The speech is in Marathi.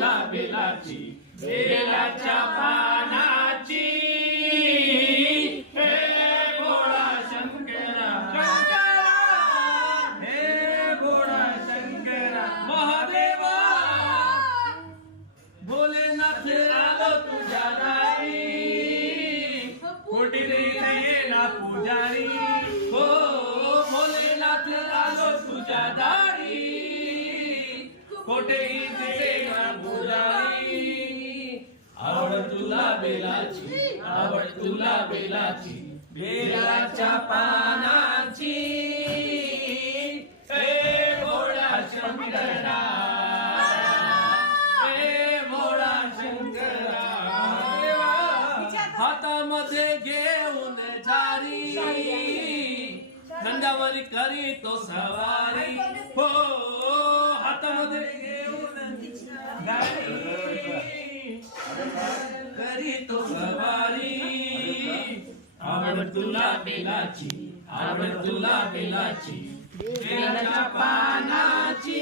तुला बेलाची बेलाच्या पानाची हे भोळा शंकरा हे भोळा शंकरा महादेवा भोलेनाथ आलो तुझ्या दारी कोटी ना पुजारी हो भोलेनाथ आलो तुझ्या दारी कोठेही ना पुजारी आवड तुला बेलाची आवड तुला बेलाची बेलाच्या पानाची हे भोळा शंकरा हे भोळा शंकरा हातामध्ये घेऊन झारी नंदावरी करी तो सवारी हो हातामध्ये घेऊन करी तो सवारी आवड तुला बेलाची आवड तुला बेलाची बेलाच्या पानाची